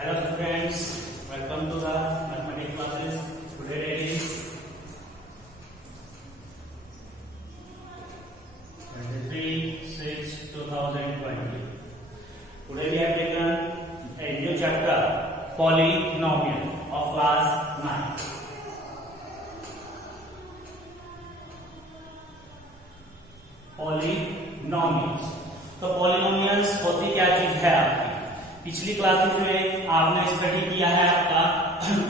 Hello students, welcome to the mathematics classes. Today date is 23/6/2020. Today we have taken a new chapter, polynomial of class 9. Polynomials. तो polynomials होती क्या चीज है आपकी? पिछली classes में आपने स्टडी किया है आपका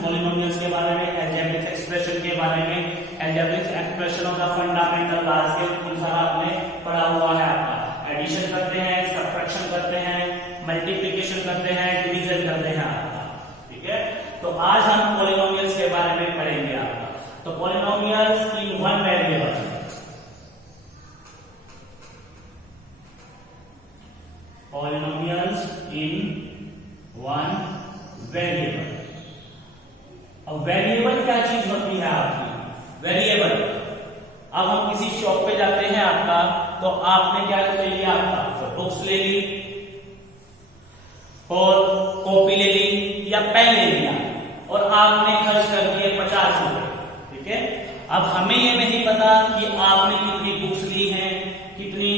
पॉलिनोमियल्स के बारे में, अलजेब्रिक एक्सप्रेशन के बारे में, अलजेब्रिक एक्सप्रेशनों का फंडामेंटल क्लास के अनुसार आपने पढ़ा हुआ है। आपका एडिशन करते हैं, सबट्रैक्शन करते हैं, मल्टीप्लिकेशन करते हैं, डिवीजन करते हैं आपका। ठीक है, तो आज हम पॉलिनोमियल्स के बारे में पढ़ेंगे आपका। तो polynomials in one variable, polynomials in one variable. अब वेरिएबल क्या चीज होती है आपकी? वेरिएबल, अब हम किसी शॉप पे जाते हैं आपका, तो आपने क्या ले लिया? आपका बुक्स ले ली और कॉपी ले ली या पेन ले लिया और आपने खर्च कर दिए 50 रुपए। ठीक है, अब हमें ये नहीं पता कि आपने कितनी बुक्स ली हैं, कितनी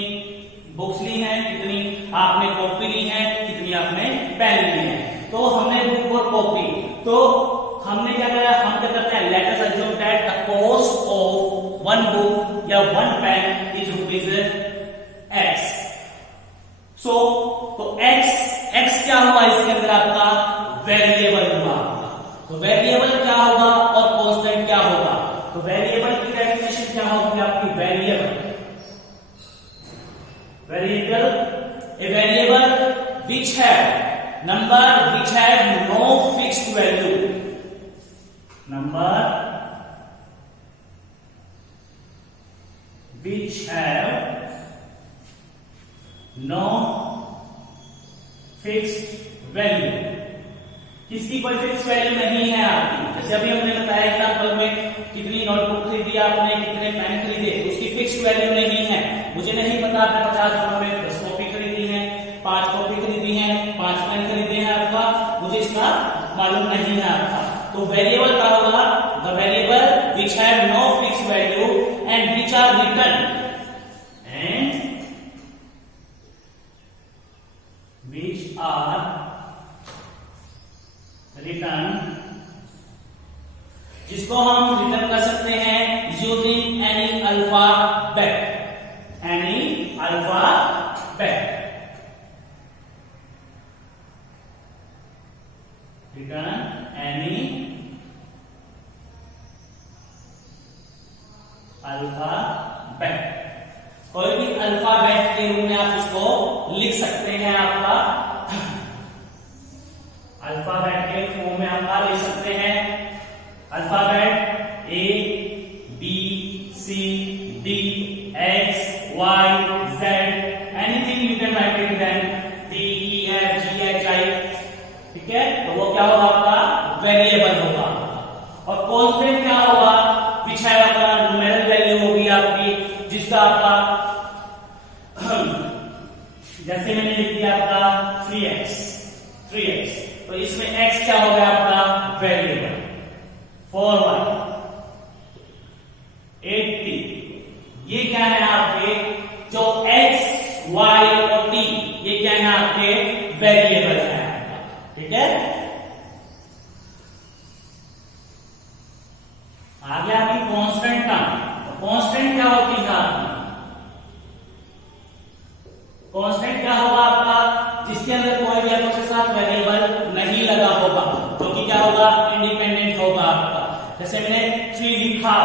बुक्स ली हैं, कितनी आपने कॉपी ली है, कितनी आपने पेन ली है। तो हमने बुक और कॉपी, तो हमने क्या किया? हम क्या करते हैं? Let us assume that the cost of one book या वन पेन इज ₹x। सो तो x क्या हुआ इसके अंदर? आपका वेरिएबल हुआ। तो वेरिएबल क्या होगा और कांस्टेंट क्या होगा? तो वेरिएबल की डेफिनेशन क्या होगी आपकी? Variable, a variable which have number which have no fixed value. Number which have no fixed value. किसकी कोई फिक्स वैल्यू नहीं है आपकी? जैसे अभी हमने बताया एग्जांपल में, कितनी नोटबुक खरीदी आपने, कितने पेन खरीदे, उसकी फिक्स वैल्यू नहीं है। मुझे नहीं पता आपने 50 रुपए में 10 कॉपी खरीदी है, 5 कॉपी खरीदी है, 5 पेन खरीदे हैं आपका, मुझे इसका मालूम नहीं है आपका। तो वेरिएबल क्या होगा? The variable which have no fix value and which are return जिसको हम रिटर्न कर सकते हैं using any alphabet. Return any alphabet, कोई भी अल्फाबेट के रूप में आप उसको लिख सकते हैं। आपका अल्फाबेट के फॉर्म में आप लिख सकते हैं। Alphabet A B C D X Y Z, anything you can write it then D E F G H I। ठीक है, तो वो क्या होगा? आपका वेरिएबल होगा। और कांस्टेंट क्या होगा? विच है आपका न्यूमेरिकल वैल्यू होगी आपकी, जिसका आपका जैसे मैंने लिख दिया आपका 3x, तो इसमें x क्या हो गया? आपका वेरिएबल। 4y 80, ये क्या है आपके? जो x y और t, ये क्या है आपके? वेरिएबल है। ठीक है, आगे आपकी कांस्टेंट टर्म। कांस्टेंट क्या होती है आपकी? कांस्टेंट क्या होगा आपका? जिसके अंदर कोई भी उसके साथ वेरिएबल नहीं लगा होगा, क्योंकि क्या होगा? इंडिपेंडेंट होगा आपका। जैसे मैंने 3 लिखा,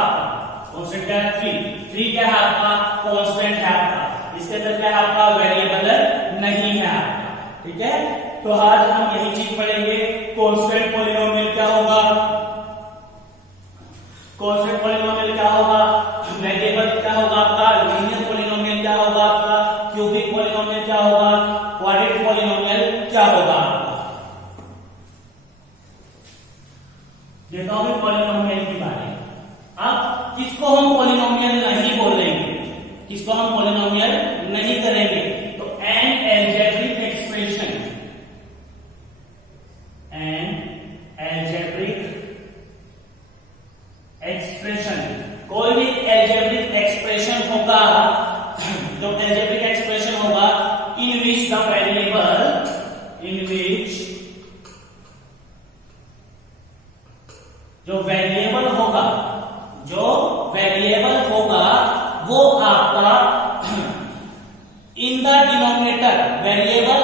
कांस्टेंट क्या है? 3 क्या है आपका? कांस्टेंट है आपका। इसके अंदर क्या है आपका? वेरिएबल नहीं है आपका। ठीक है, तो आज हम यही चीज पढ़ेंगे। कांस्टेंट पॉलिनोमियल क्या होगा? कांस्टेंट पॉलिनोमियल क्या होगा? वेरिएबल क्या होगा आपका? लीनियर पॉलिनोमियल क्या होगा आपका? क्यूबिक पॉलिनोमियल क्या होगा? क्वाड्रेटिक पॉलिनोमियल क्या होगा आपका? ये तो हमें पॉलिनोमियल की बात है। अब किसको हम पॉलिनोमियल नहीं बोलेंगे, किसको हम पॉलिनोमियल नहीं करेंगे? तो N algebraic expression, in which जो वेरिएबल होगा वो आपका इन the denominator, variable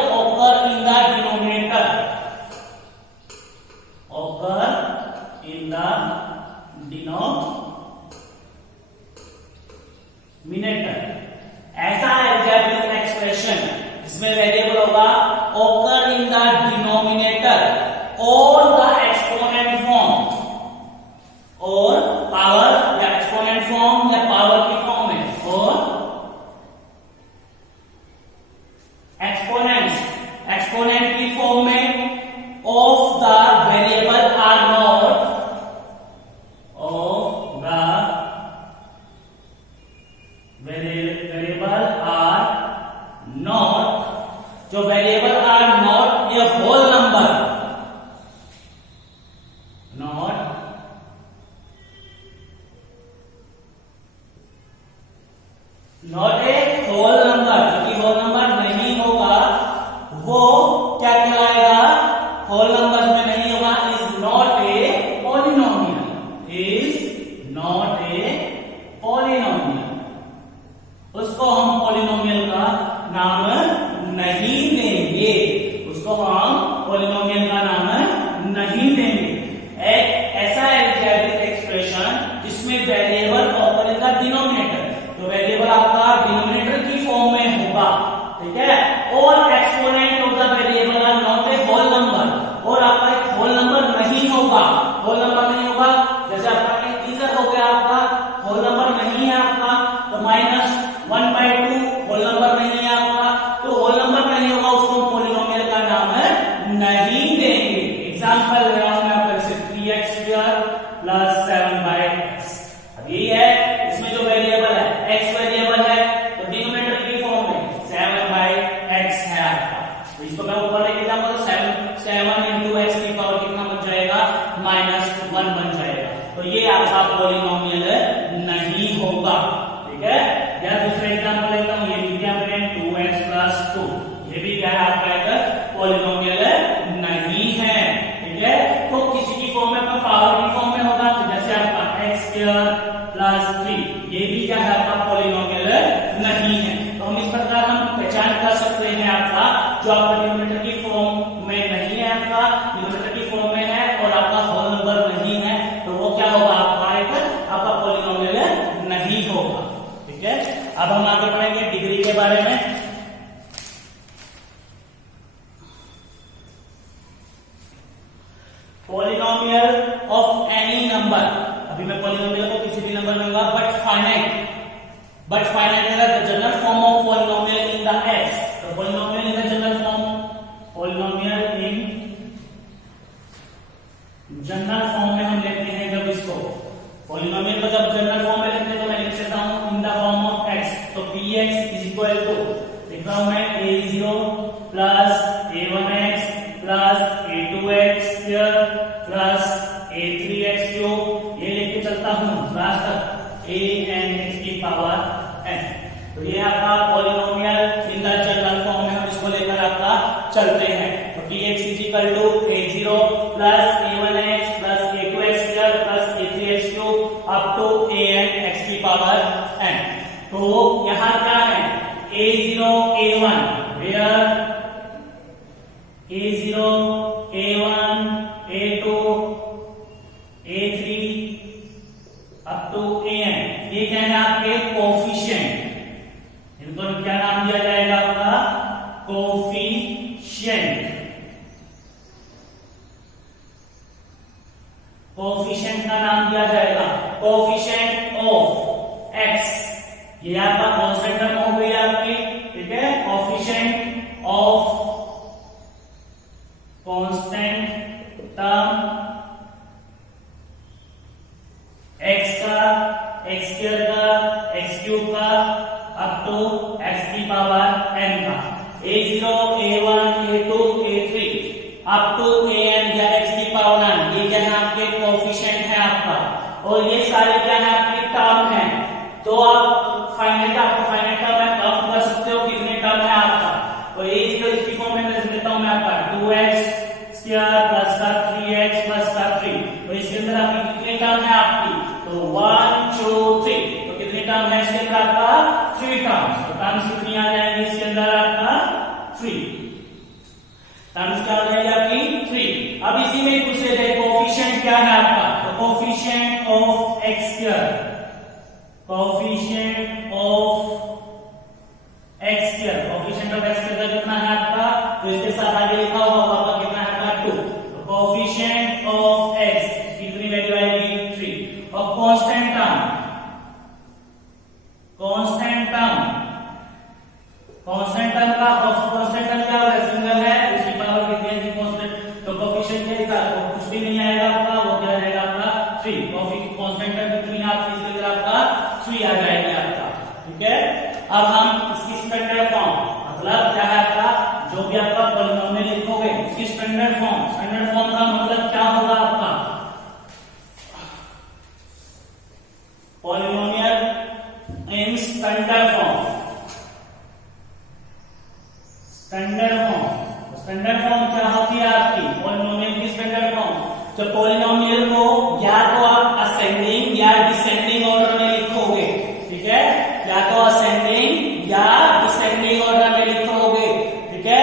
occur in the denominator, ऐसा एल्जेब्रिक एक्सप्रेशन जिसमें वेरिएबल होगा occur in the denominator और the exponent form, और पावर या एक्सपोनेंट फॉर्म या पावर की फॉर्म में, और एक्सपोनेंट की फॉर्म में of the variable are not, जो variable are not a whole number, not a whole number, जो कि होल नंबर नहीं होगा वो क्या कहलाएगा, होल नंबर में नहीं होगा, इज नॉट ए पॉलिनोमियल, उसको हम पॉलिनोमियल का नाम नहीं देंगे, एक ऐसा एल्जेब्रिक एक्सप्रेशन जिसमें variable appear in the denominator, तो वेरिएबल आपका डिनोमिनेटर की फॉर्म में होगा, ठीक है, और exponent of the variable are not a whole number, और आपका एक होल नंबर नहीं होगा, जैसे आपका इंटीजर हो गया, आपका होल नंबर नहीं है आपका, तो -1/2 होल नंबर नहीं है आपका, तो होल नंबर नहीं होगा, उसको पॉलिनोमियल का नाम नहीं देंगे। एग्जाम्पल ले रहा हूं मैं आपको, जैसे 3x² + 7/x, अब यही है, इसमें जो वेरिएबल है x वेरिएबल है, तो डिनोमिनेटर की फॉर्म में 7/x है आपका, तो इसको मैं ऊपर लेके जाऊंगा तो 7 into x की पावर कितना बन जाएगा, -1 बन जाएगा, तो ये आपका पॉलिनोमियल नहीं होगा, ठीक है। या दूसरा एग्जांपल लेता हूं, ये भी क्या करें 2x + 2, ये भी क्या है आपका एक पॉलिनोमियल नहीं है, ठीक है। तो किसी की फॉर्म में आपका पावर की फॉर्म में होगा, तो जैसे आपका x² + 3, ये भी क्या है आपका पॉलिनोमियल नहीं है, तो हम इस प्रकार हम पहचान कर सकते हैं आपका जो आपका डिनोमिनेटर की फॉर्म में नहीं है, आपका डिनोमिनेटर की फॉर्म में है और आपका होल नंबर नहीं है, तो वो क्या होगा, आपका पॉलिनोमियल नहीं होगा, ठीक है। अब हम आगे पढ़ेंगे डिग्री के बारे में। पॉलिनोमियल ऑफ एनी नंबर, अभी मैं पॉलिनोमियल को किसी भी नंबर में लूंगा, बट फाइनाइट है the general form of polynomial in the x, तो polynomial in the general form, polynomial in general form में हम लेते हैं, जब इसको पॉलिनोमियल को जब जनरल फॉर्म में लेते हैं तो मैं लिख सकता हूं in the form of x, तो px = लिख रहा हूं मैं a0 + a1x + a2x² + a3x3, ये लेके चलता हूं लास्ट तक a(n)x की पावर n, तो ये आपका polynomial in the general form में हम इसको लेकर आपका चलते हैं, तो px = a0 + a1x + a2x² + a3x3 up to a(n)x की पावर n, तो यहां क्या है a0 a1, where a0 a1 a2 a3 up to an, ये क्या है आपके कोफिशिएंट, इनको क्या नाम दिया जाएगा आपका कोफिशिएंट, का नाम दिया जाएगा कोफिशिएंट ऑफ x, ये आपका कांस्टेंट टर्म हो गई आपकी, ठीक है, coefficient of constant term x का, x² का, x³ का अप टू x की पावर n का, a0 a1 a2 a3 up to an या x की पावर n, ये क्या है आपके कोफिशिएंट है आपका, और ये सारे क्या है आपके टर्म है, तो आप फाइनाइट टर्म में काउंट कर सकते हो कितने टर्म है आपका, तो a0 इसकी फॉर्म में लिख देता हूं मैं आपका 2x स्क्वायर प्लस का 3x प्लस का 3। तो इसके अंदर आपकी कितनी टर्म है आपकी, तो 1 2 3। तो कितनी टर्म है इसके अंदर आपका 3 टर्म्स। तो टर्म्स कितनी आ जाएंगी इसके अंदर आपका 3 टर्म्स। क्या हो जाएगी आपकी 3। अब इसी में पूछ रहे थे कोफिशिएंट क्या है आपका, तो coefficient of x square, coefficient of x square, coefficient of x square कितना है आपका, तो इसके साथ आगे लिखा होगा आपका कितना है आपका 2। तो कोफिशिएंट ऑफ x कितनी वैल्यू आएगी 3। और constant term, constant term, constant term का कांस्टेंट टर्म क्या होगा, सिंगल है, उसकी पावर कितनी है कांस्टेंट। तो कोफिशिएंट क्या लिखा, तो कुछ भी नहीं आएगा आपका, वो क्या रहेगा आपका 3। कांस्टेंट टर्म कितनी है आपकी, इसके अंदर आपका 3 आ जाएगा आपका। ठीक है, अब हम इसकी स्टैंडर्ड फॉर्म, मतलब क्या है आपका, जो भी आपका पॉलिनोमियल लिखोगे उसकी स्टैंडर्ड फॉर्म, स्टैंडर्ड फॉर्म का मतलब क्या होगा आपका, polynomial in standard form, standard form. Standard form क्या होती है आपकी, पॉलिनोमियल की स्टैंडर्ड फॉर्म। तो पॉलिनोमियल को या तो आप असेंडिंग या डिसेंडिंग ऑर्डर में लिखोगे, ठीक है, या तो असेंडिंग या डिसेंडिंग ऑर्डर में लिखोगे, ठीक है,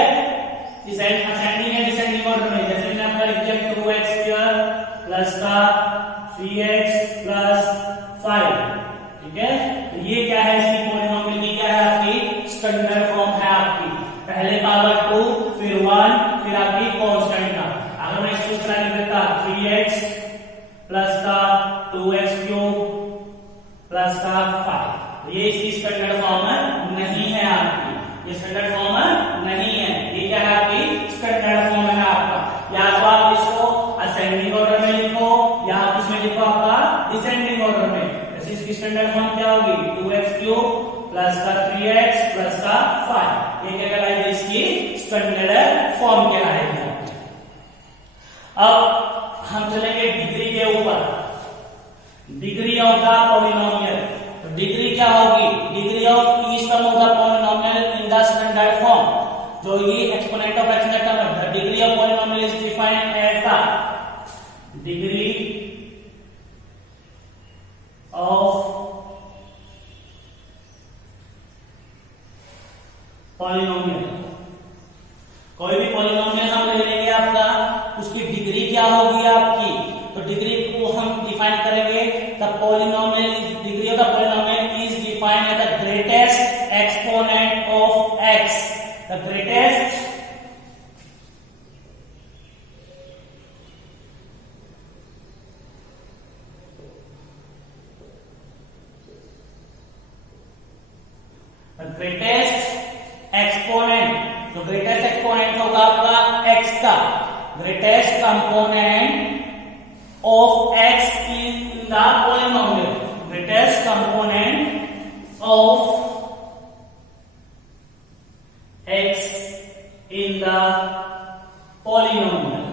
असेंडिंग या डिसेंडिंग ऑर्डर में। जैसे मैंने आपका लिख दिया 2x स्क्वायर प्लस का 3x प्लस 5, ठीक है। तो ये क्या है, इसकी पॉलिनोमियल की क्या है आपकी स्टैंडर्ड फॉर्म है आपकी, पहले पावर 2 फिर 1 फिर आपकी कांस्टेंट का। अगर मैं इसको इस तरह लिख देता 3x प्लस का 2x क्यूब प्लस का 5, ये इसकी स्टैंडर्ड फॉर्म नहीं है आपकी, ये स्टैंडर्ड फॉर्म नहीं है, ये क्या है आपकी स्टैंडर्ड फॉर्म है आपका। या तो आप इसको असेंडिंग ऑर्डर में लिखो या आप इसमें लिखो आपका डिसेंडिंग ऑर्डर में। जैसे इसकी स्टैंडर्ड फॉर्म क्या होगी, 2x क्यूब प्लस का 3x प्लस का 5, ये क्या कहलाएगी, इसकी स्टैंडर्ड फॉर्म कहलाएगी। अब हम चलेंगे डिग्री के ऊपर, डिग्री ऑफ द पॉलिनोमियल। तो डिग्री क्या होगी, degree of each term of the polynomial in the standard form. जो ये एक्सपोनेंट ऑफ x का टर्म है, the degree of polynomial is defined as the degree of polynomial. कोई भी polynomial हम ले लेंगे आपका, उसकी डिग्री क्या होगी आपकी, तो डिग्री को हम डिफाइन करेंगे, the polynomial degree of the polynomial is defined as the greatest exponent of x, the greatest exponent. तो ग्रेटेस्ट एक्सपोनेंट होगा आपका x का, greatest component of x in the polynomial, greatest component of x in the polynomial.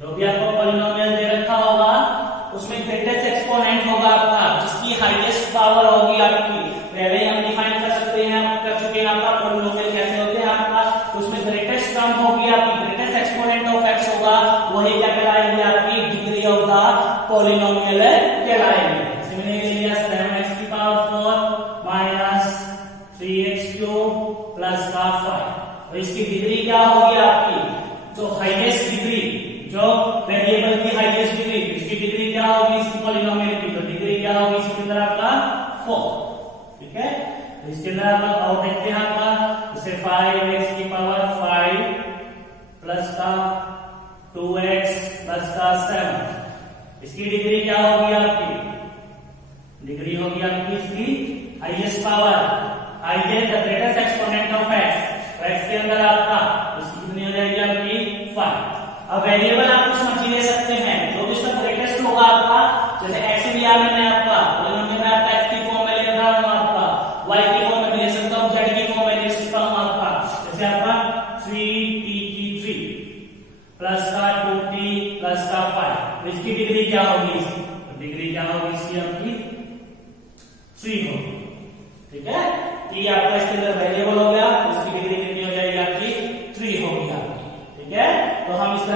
जो भी आपको polynomial दे रखा होगा उसमें ग्रेटेस्ट एक्सपोनेंट होगा आपका, जिसकी हाईएस्ट पावर होगी आपकी। पहले ही हम डिफाइन कर सकते हैं, कर चुके हैं आपका पॉलिनोमियल कैसे होते हैं आपका, उसमें ग्रेटेस्ट टर्म होगी आपकी, ग्रेटेस्ट एक्सपोनेंट ऑफ x होगा, वही क्या कहलाएगी आपकी डिग्री ऑफ द पॉलिनोमियल कहलाएगी। जैसे मैंने ले लिया 7x की power 4 minus 3x cube plus का 5, और इसकी डिग्री क्या होगी आपकी, जो हाईएस्ट डिग्री, जो वेरिएबल की हाईएस्ट डिग्री, इसकी डिग्री क्या होगी, इसकी पॉलिनोमियल की, तो डिग्री क्या होगी इसके अंदर आपका 4, ठीक है। तो इसके अंदर आप और देखते हैं आपका, जैसे 5x की पावर 5 प्लस का 2x प्लस का 7, इसकी डिग्री क्या होगी आपकी, डिग्री होगी आपकी इसकी highest power, highest the greatest exponent of x, तो x के अंदर आपका इसकी कितनी हो जाएगी आपकी 5। अब वेरिएबल आप कुछ मर्जी ले सकते हैं, जो भी इसका ग्रेटेस्ट होगा आपका, जैसे x लिया मैंने आपका पॉलिनोमियल में, आपका x की फॉर्म में ले रहा हूं आपका, y की फॉर्म में ले सकता हूं, z की फॉर्म में ले सकता हूं आपका। जैसे आपका 3t की 3 प्लस का 2t प्लस का 5, इसकी डिग्री क्या होगी, तो डिग्री क्या होगी इसकी आपकी 3 होगी, ठीक है। ये आपका इसके अंदर वेरिएबल हो गया, इसकी डिग्री कितनी हो जाएगी आपकी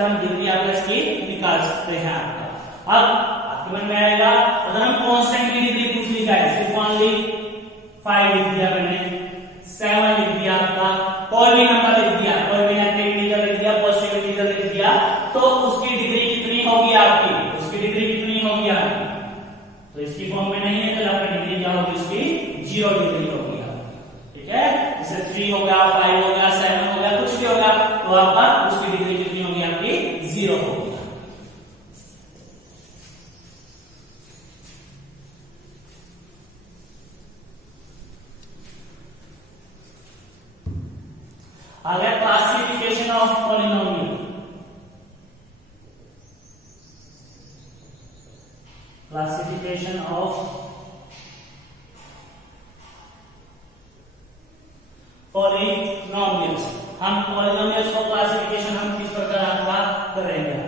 हम डिग्री आप इसकी निकाल सकते हैं आपका। अब आपके मन में आएगा अगर हम कांस्टेंट की डिग्री पूछ ली जाए, सिर्फ ओनली 5 लिख दिया मैंने, 7 लिख दिया आपका, कोई भी नंबर लिख दिया, कोई भी नेगेटिव इंटीजर लिख दिया, पॉजिटिव इंटीजर लिख दिया, तो उसकी डिग्री कितनी होगी आपकी, उसकी डिग्री कितनी होगी आपकी? तो इसकी फॉर्म में नहीं है तो आपकी डिग्री क्या होगी, उसकी 0 डिग्री होगी आपकी। ठीक है, जैसे 3 हो गया, 5 हो गया, 7 हो गया, कुछ भी होगा तो आपका उसकी डिग्री कितनी होगी आपकी, 0 होगी। आ गया classification of polynomial. Classification of polynomials. हम पॉलिनोमियल्स को क्लासिफिकेशन हम किस प्रकार आपका करेंगे?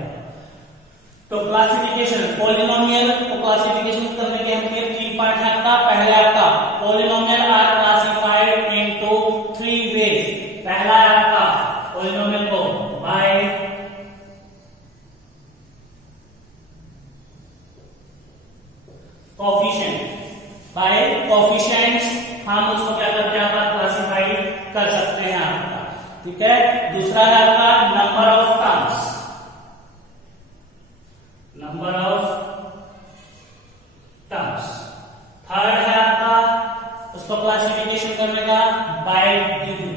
तो क्लासिफिकेशन पॉलिनोमियल को क्लासिफिकेशन करने के हम 3 पार्ट है आपका। पहले आपका polynomial are classified into 3 ways. पहला है आपका पॉलिनोमियल को बाय कोएफिशिएंट, बाय कोएफिशिएंट्स हम उसको क्या करते हैं आपका क्लासिफाइड कर सकते हैं आपका। ठीक है, दूसरा है आपका number of terms, number of terms. Third है आपका उसको क्लासिफिकेशन करने का बाय डिग्री।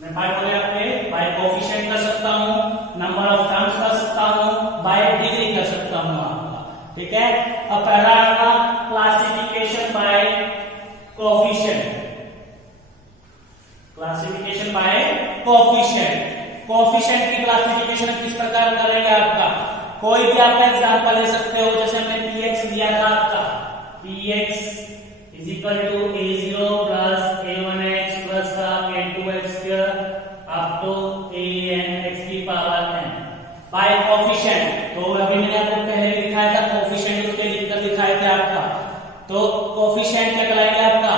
मैं बाय हो गया आपके बाय कोएफिशिएंट कर सकता हूं, नंबर ऑफ टर्म्स कर सकता हूं, बाय डिग्री कर सकता हूं आपका। ठीक है, अब पहला आपका classification bye coefficient. Classification bye coefficient. Coefficient की क्लासिफिकेशन किस प्रकार करेंगे आपका? कोई भी आपका एग्जांपल ले सकते हो, जैसे हमने px लिया था आपका, px is equal to a0 plus a1x plus का n2x square up to anx की पावर n बाय कोएफिशिएंट। तो अभी मैंने आपको पहले दिखाया था कोएफिशिएंट, उसके लिखकर दिखाए थे आपका। तो कोएफिशिएंट क्या कहलाएगा आपका?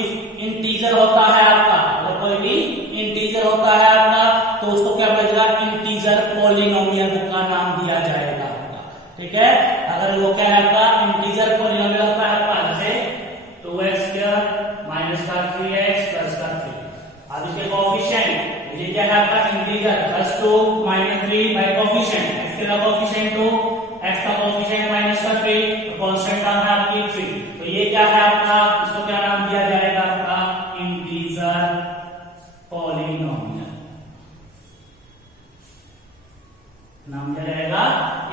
इफ इंटीजर होता है आपका, अगर कोई भी इंटीजर होता है आपका तो उसको क्या बोलेगा? इंटीजर पॉलिनोमियल का नाम दिया जाएगा आपका। ठीक है, अगर वो क्या है आपका इंटीजर पॉलिनोमियल होता है आपका, जैसे 2x स्क्वायर माइनस का 3x प्लस का 3। अब इसके कोएफिशिएंट, ये क्या है आपका इंटीजर, +2 -3 बाय कोएफिशिएंट, x का कोएफिशिएंट 2, x का कोएफिशिएंट माइनस का 3, तो कांस्टेंट टर्म है आपकी 3। तो ये क्या है आपका, इसको क्या नाम दिया जाएगा आपका? इंटीजर पॉलिनोमियल नाम दिया जाएगा,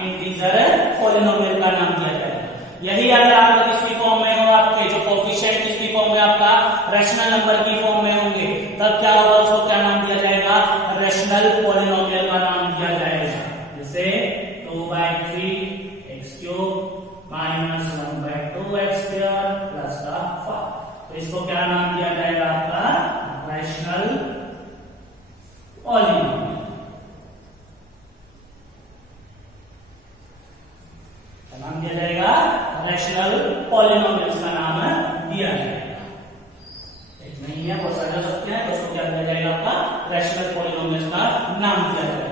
इंटीजर पॉलिनोमियल का नाम दिया जाएगा। यही अगर आप किसकी फॉर्म में हो, आपके जो कोएफिशिएंट किसकी फॉर्म में आपका रैशनल नंबर की फॉर्म में होंगे, तब क्या होगा? उसको क्या नाम दिया जाएगा? रैशनल पॉलिनोमियल का नाम दिया जाएगा। जैसे 2/3x³ minus 1/2x square plus का 5। तो इसको क्या नाम दिया जाएगा आपका? रैशनल पॉलिनोमियल नाम दिया जाएगा, रैशनल पॉलिनोमियल्स का नाम दिया जाएगा। एक नहीं है, बहुत सारे हो सकते हैं, तो उसको क्या दिया जाएगा आपका? रैशनल पॉलिनोमियल्स का नाम दिया जाएगा।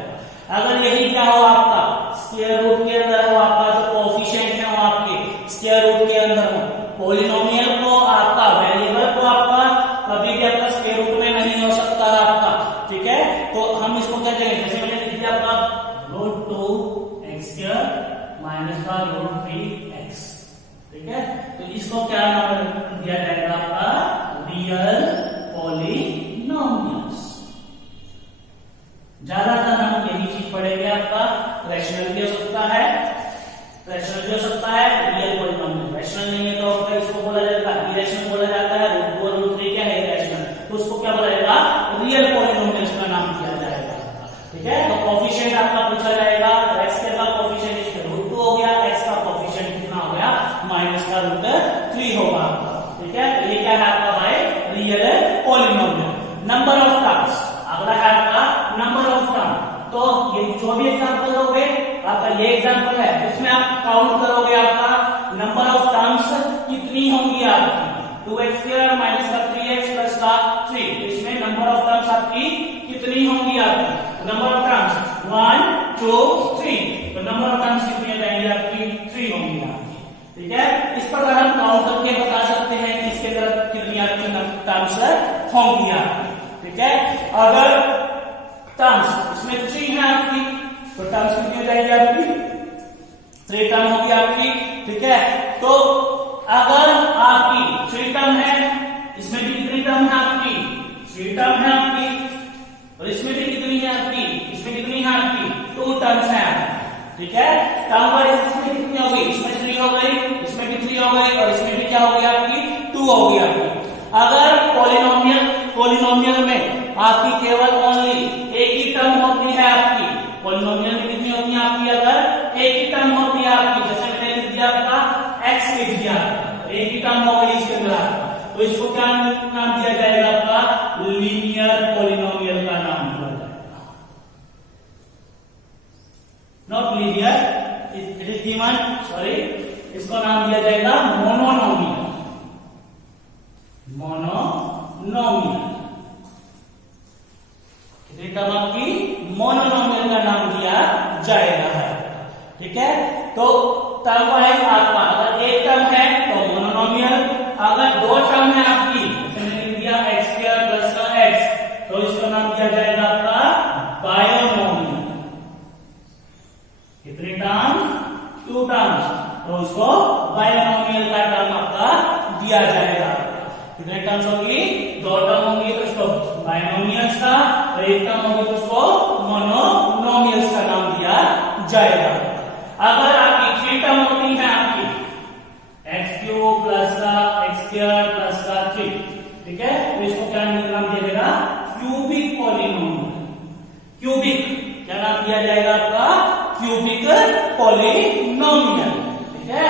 अगर यही क्या हो आपका स्क्वायर रूट के अंदर हो आपका, जो कोएफिशिएंट है वो आपके स्क्वायर रूट के अंदर हो, पॉलिनोमियल को आपका वेरिएबल को आपका कभी भी आपका स्क्वायर रूट में नहीं हो सकता आपका। ठीक है, तो हम इसको क्या कहेंगे? जैसे मैंने लिख दिया आपका √2x² माइनस का √3x। ठीक है, तो इसको क्या नाम दिया जाएगा आपका? Real polynomials. ज्यादातर हम यही चीज पढ़ेंगे आपका। रैशनल भी हो सकता है, रैशनल भी हो सकता है, रियल पॉलिनोमियल। रैशनल नहीं है तो इसको बोला जाएगा इरेशनल बोला जाता है। √2 और √3 क्या है? इरेशनल। तो उसको क्या बोला जाएगा? रियल पॉलिनोमियल्स का नाम दिया जाएगा। ठीक है, तो कोएफिशिएंट आपका पूछा जाएगा, x का कोएफिशिएंट इसके √2 हो गया, x का कोएफिशिएंट कितना हो गया? माइनस का √3 होगा। ठीक है, तो ये क्या है आपका भाई? Real polynomial. Number of terms, अगला है आपका नंबर ऑफ टर्म। तो ये जो भी एग्जांपल दोगे आपका, ये एग्जांपल है, इसमें आप काउंट करोगे आपका नंबर ऑफ टर्म्स कितनी होंगी आपकी? 2x² माइनस का 3x प्लस का 3। नंबर ऑफ टर्म्स आपकी कितनी होंगी आपकी, नंबर ऑफ टर्म्स 1 2 3, तो नंबर ऑफ टर्म्स कितनी हो जाएंगी आपकी 3 होंगी आपकी, ठीक है। इस प्रकार हम काउंट करके बता सकते हैं कि इसके अंदर कितनी आपकी टर्म्स होंगी आपकी, ठीक है। अगर टर्म्स इसमें 3 है आपकी, तो टर्म्स कितनी हो जाएगी आपकी 3 टर्म होगी आपकी, ठीक है। तो अगर आपकी 3 टर्म है, इसमें भी कितनी टर्म है आपकी 3 टर्म है आपकी, और इसमें भी कितनी है आपकी, इसमें कितनी है आपकी 2 टर्म्स है, ठीक है। टर्म वाइज इसमें कितनी हो गई, इसमें 3 हो गई, इसमें भी 3 हो गई, और इसमें भी क्या हो गई आपकी 2 हो गई आपकी। अगर पॉलिनोमियल में आपकी केवल ओनली एक ही टर्म होती है आपकी, पॉलिनोमियल में कितनी होती है आपकी, अगर एक ही टर्म होती है आपकी, जैसे मैंने लिख दिया आपका x लिख दिया, एक ही टर्म हो गई इसके अंदर आपका, तो इसको क्या नाम दिया जाएगा आपका लीनियर पॉलिनोमियल का नाम दिया जाएगा, not linear, it is given, sorry, इसको नाम दिया जाएगा मोनोनोमियल, मोनोनोमियल, कितनी टर्म आपकी मोनोनोमियल का नाम दिया जाएगा है, ठीक है। तो टर्म वाइज आपका अगर एक टर्म है तो मोनोनोमियल, अगर 2 टर्म है आपकी, जैसे मैंने लिख दिया x² प्लस का x, तो इसका नाम दिया जाएगा आपका बायोनोमियल, कितने टर्म्स 2 टर्म्स, तो उसको बायोनोमियल का टर्म आपका दिया जाएगा, कितने टर्म्स होगी 2 टर्म होंगी तो इसको बायनोमियल्स का, और एक टर्म होगी तो उसको मोनोनोमियल्स का नाम दिया जाएगा। अगर आपकी 3 टर्म होती है आपकी x³ प्लस का x² प्लस का 3, ठीक है, तो इसको क्या नाम दिया जाएगा क्यूबिक पॉलिनोमियल, क्यूबिक क्या नाम दिया जाएगा आपका क्यूबिक पॉलिनोमियल, ठीक है।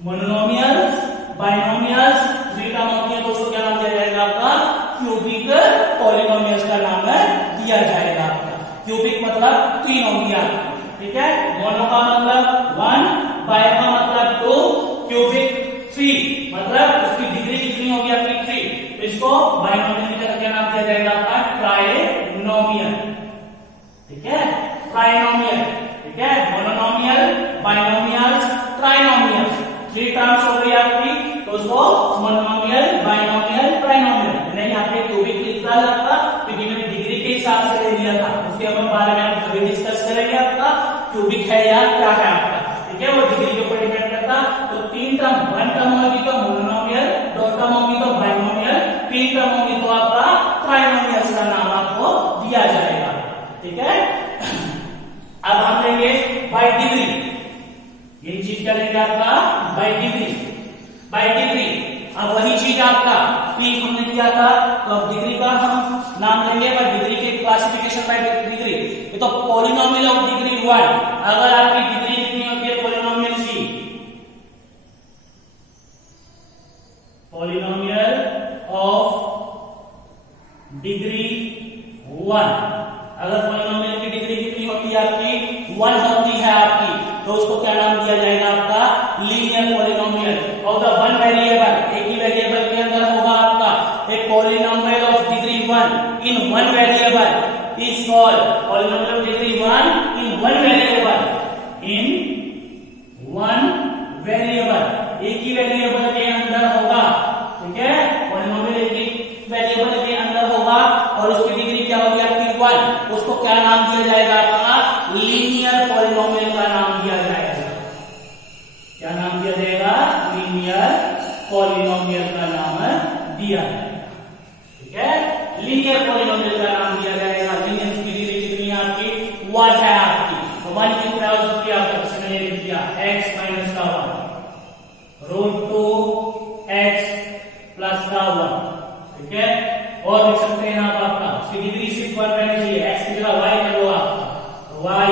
मोनोनोमियल्स बायनोमियल्स 3 टर्म होती है तो उसको क्या नाम दिया जाएगा आपका क्यूबिक पॉलिनोमियल्स का नाम दिया जाएगा आपका, क्यूबिक मतलब 3 होंगी आपकी, ठीक है। मोनो का मतलब 1, बाय का मतलब 2, क्यूबिक 3 मतलब उसकी डिग्री कितनी होगी आपकी 3, तो इसको बायनोमियल का क्या नाम दिया जाएगा आपका ट्राइनोमियल, ठीक है, ट्राइनोमियल, ठीक है। मोनोनोमियल बायनोमियल्स ट्राइनोमियल्स 3 टर्म्स हो गई आपकी, तो उसको मोनोनोमियल बायनोमियल ट्राइनोमियल, मैंने यहाँ पे क्यूबिक लिखा था क्योंकि मैंने डिग्री के हिसाब से ले लिया था, उसके बारे में हम कभी डिस्कस करेंगे आपका क्यूबिक है या क्या है आपका, ठीक है, वो डिग्री के ऊपर डिपेंड करता। तो 3 टर्म, 1 टर्म होगी तो मोनोनोमियल, 2 टर्म होगी तो बायनोमियल, 3 टर्म होगी तो आपका ट्राइनोमियल का नाम आपको दिया जाएगा, ठीक है। अब हम लेंगे बाय डिग्री, यही चीज क्या लेंगे आपका बाय डिग्री, बाय डिग्री। अब वही चीज आपका पीक हमने किया था, तो अब डिग्री का हम नाम लेंगे बाय डिग्री के क्लासिफिकेशन बाय डिग्री, ये तो पॉलिनोमियल ऑफ डिग्री 1, अगर आपकी डिग्री कितनी होती है पॉलिनोमियल सी, पॉलिनोमियल ऑफ डिग्री 1, अगर पॉलिनोमियल की डिग्री कितनी होती है आपकी 1 होती है आपकी, तो उसको क्या नाम दिया जाएगा आपका linear polynomial of the 1 variable, एक ही वेरिएबल के अंदर होगा आपका एक polynomial of degree 1 in 1 variable is called polynomial of degree 1 in 1 variable, in 1 variable, एक ही वेरिएबल के अंदर होगा, ठीक है, पॉलिनोमियल एक ही वेरिएबल के अंदर होगा और उसकी डिग्री क्या होगी आपकी 1, उसको क्या नाम दिया जाएगा आपका लीनियर पॉलिनोमियल का नाम दिया जाएगा, क्या नाम दिया जाएगा लीनियर पॉलिनोमियल का नाम दिया जाएगा, ठीक है, लीनियर पॉलिनोमियल का नाम दिया जाएगा। लीनियर की डिग्री कितनी है आपकी 1 है आपकी, तो 1 की वैल्यू होती है आपको मैंने लिख दिया x माइनस का 1 रूट 2x प्लस का 1, ठीक है, और लिख सकते हैं आप आपका उसकी डिग्री सिर्फ 1 रहनी चाहिए, x की जगह y कर लो आपका, y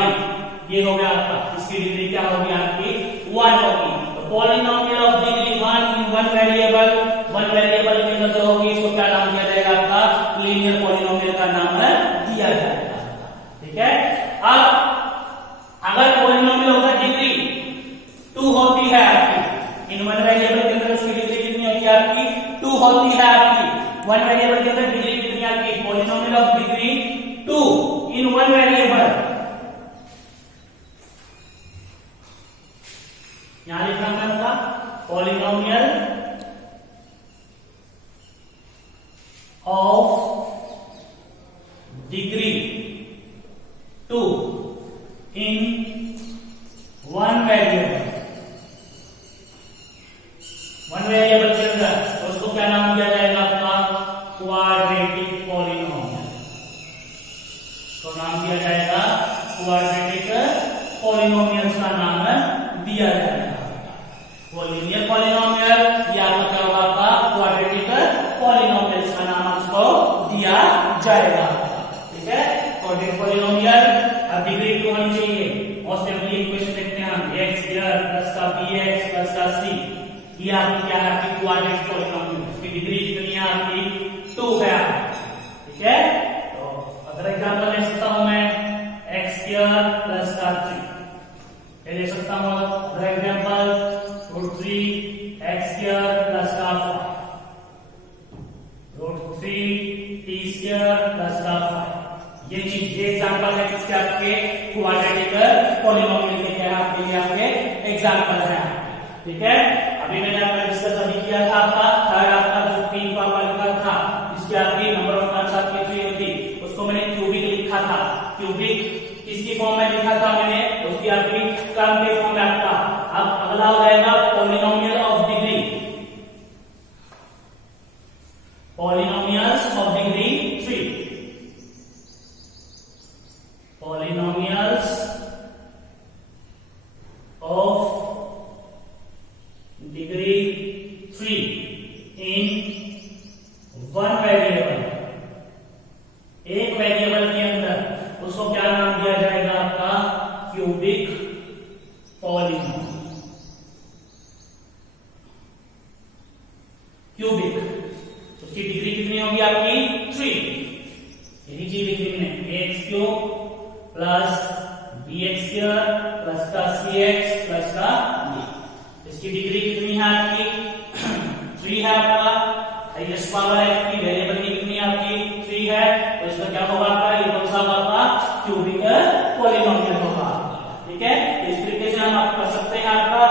ये हो गया आपका, इसकी डिग्री क्या होगी आपकी 1 होगी। तो polynomial of degree 1 in 1 variable, 1 variable के अंदर जो होगी इसको क्या नाम दिया जाएगा आपका लीनियर पॉलिनोमियल का नाम दिया जाएगा, ठीक है। अब अगर पॉलिनोमियल होगा डिग्री 2 होती है आपकी, इन 1 वेरिएबल के अंदर उसकी डिग्री कितनी होती है आपकी 2 होती है आपकी, वन वेरिएबल के अंदर डिग्री कितनी आती है? Polynomial of degree 2 in one variable. यहां लिखना होगा polynomial of degree 2 in one variable. One variable के अंदर उसको क्या नाम दिया जाएगा? आपका क्वाड्रेटिक पॉलिनोमियल। तो नाम दिया जाएगा क्वाड्रेटिक पॉलिनोमियल का नाम दिया जाएगा। वो लीनियर पॉलिनोमियल या आपका क्या होगा? आपका क्वाड्रेटिक पॉलिनोमियल का नाम आपको दिया जाएगा। ठीक है, क्वाड्रेटिक पॉलिनोमियल अब डिग्री 2 होनी चाहिए। और सिंपली इक्वेशन देखते हैं हम, x स्क्वायर प्लस का bx प्लस का c, ये आपकी क्या है? आपकी क्वाड्रेटिक पॉलिनोमियल, इसकी डिग्री कितनी है? आपकी 2 है। ठीक है, तो अगर एग्जांपल ले सकता हूं मैं x स्क्वायर प्लस का 3, ये ले सकता हूं। For example √3 x square plus का 5, √3 t स्क्वायर प्लस का 5। ये चीज, ये एग्जांपल है किसके? आपके क्वाड्रेटिक पॉलिनोमियल के क्या आपके लिए आपके एग्जांपल है। ठीक है, अभी मैंने आपका डिस्कस अभी किया था। आपका थर्ड आपका जो 3 का लिखा था, इसकी आपकी नंबर ऑफ टर्म्स आपकी 3 होती, उसको मैंने क्यूबिक लिखा था। क्यूबिक किसकी फॉर्म में लिखा था मैंने? उसकी आपकी टर्म के फॉर्म में आपका। अब अगला हो जाएगा polynomial of degree, polynomials of degree 3, polynomials of degree 3 in one variable। एक वेरिएबल के अंदर उसको क्या नाम दिया जाएगा? आपका क्यूबिक पॉलिनोमियल। क्यूबिक, उसकी डिग्री कितनी होगी? आपकी 3। यही चीज लिखी मैंने, x cube plus bx square plus का cx प्लस का d। इसकी डिग्री कितनी है? आपकी 3 है। आपका हाईएस्ट पावर है इसकी, वेरिएबल की कितनी आपकी 3 है। तो इसका क्या होगा? आपका ये कौन सा होगा? आपका क्यूबिक पॉलिनोमियल होगा। ठीक है, इस तरीके से हम आप कर सकते हैं आपका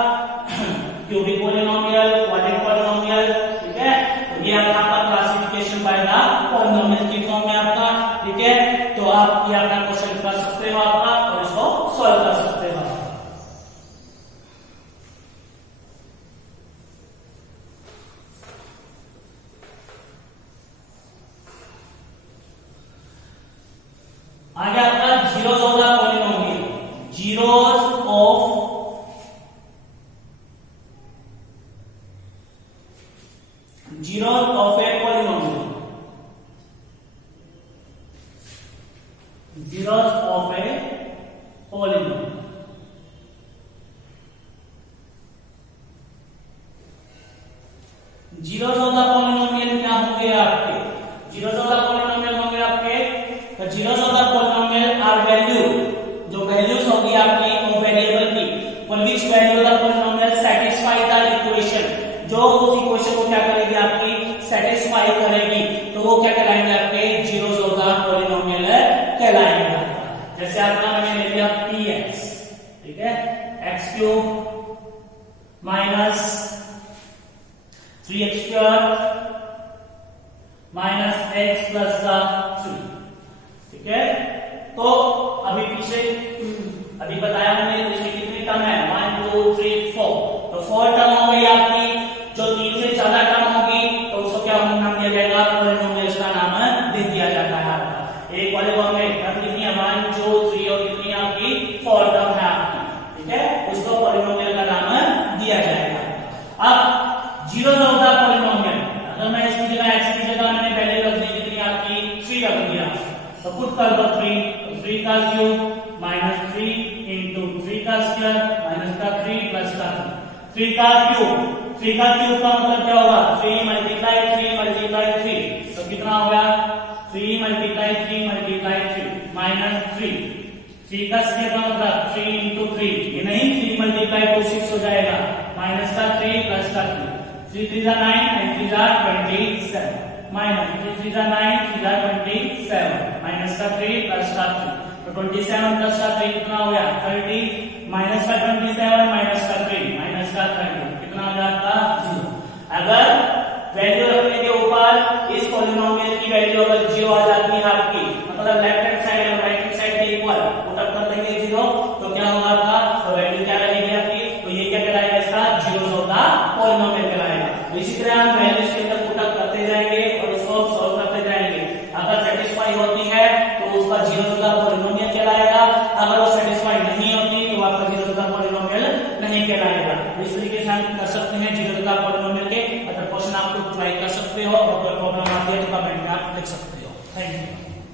क्यूबिक पॉलिनोमियल, क्वाड्रेटिक पॉलिनोमियल। ठीक है, तो ये आपका क्लासिफिकेशन पाएगा पॉलिनोमियल की फॉर्म में आपका। ठीक है, तो आप ये अपना क्वेश्चन कर सकते हो आपका और इसको सॉल्व कर सकते हो। आगे आपका zeros of the polynomial, zeros of a polynomial, zeros of a polynomial। zeros of the polynomial क्या होंगे आपके? zeros of the polynomial होंगे आपके, तो zeros of the polynomial are value, जो values होगी आपकी वो वेरिएबल की, for which value the polynomial satisfy the equation, जो उस इक्वेशन को क्या करेगी? आपकी सेटिस्फाई करेगी। तो वो क्या कहलाएंगे? आपके zeros of the polynomial कहलाएंगे। जैसे आपका मैंने ले लिया px, ठीक है, x cube minus 3x square minus x plus का 3। ठीक है, तो अभी पीछे अभी बताया हमने इसमें कितनी टर्म है? 1 2 3 4। तो 4 टर्म हो गई आपकी। जो 3 से ज्यादा टर्म होगी तो उसको क्या नाम दिया जाएगा? पॉलिनोमियल का नाम दे दिया जाता है आपका। एक वाले फॉर्म में टर्म कितनी है? 1 2 3 और कितनी आपकी 4 टर्म है आपकी। ठीक है, उसको पॉलिनोमियल का नाम दिया जाएगा। अब जीरोस ऑफ द पॉलिनोमियल, अगर मैं इसकी जगह x की जगह मैंने पहले रख दी कितनी आपकी 3 रख दिया, तो पुट कर दो 3 का क्यूब माइनस 3 इंटू 3 का स्क्वायर माइनस का 3 प्लस का 3 का क्यूब। 3 का क्यूब का मतलब क्या होगा? 3 मल्टीप्लाई 3 तो कितना होगा? 3 मल्टीप्लाई 3 माइनस 3 का स्क्वायर का मतलब 3 इंटू 3, ये नहीं 3 मल्टीप्लाई 2 6 हो जाएगा, माइनस का 3 प्लस का 3 3 9 and 3 27 माइनस 3 3 9 3 27 माइनस का 3 प्लस का 3 तो 27 प्लस का 3 कितना हो गया 30 माइनस का 27 माइनस का 3 माइनस का 30 कितना हो जाता 0। अगर वैल्यू रखने के ऊपर इस पॉलिनोमियल की वैल्यू अगर 0 आ जाती है आपकी मतलब लेफ्ट हैंड साइड और राइट हैंड साइड के इक्वल पुट अप कर देंगे 0 तो क्या होगा आपका तो वैल्यू क्या रहेगी आपकी तो ये क्या कहलाएगा इसका जीरोस ऑफ द पॉलिनोमियल कहलाएगा। तो इसी तरह हम वैल्यूज के अंदर पुट अप करते जाएंगे और इसको सॉल्व करते जाएंगे। अगर सेटिस्फाई होती है तो उसका जीरोस ऑफ द पॉलिनोमियल कहलाएगा, अगर वो सेटिस्फाई नहीं होती तो आपका जीरोस ऑफ द पॉलिनोमियल नहीं कहलाएगा। तो इस तरीके से हम कर सकते हैं जीरोस ऑफ द पॉलिनोमियल के। अगर क्वेश्चन आपको ट्राई कर सकते हो और कोई प्रॉब्लम आती है तो कमेंट में आप लिख सकते हो। Thank you.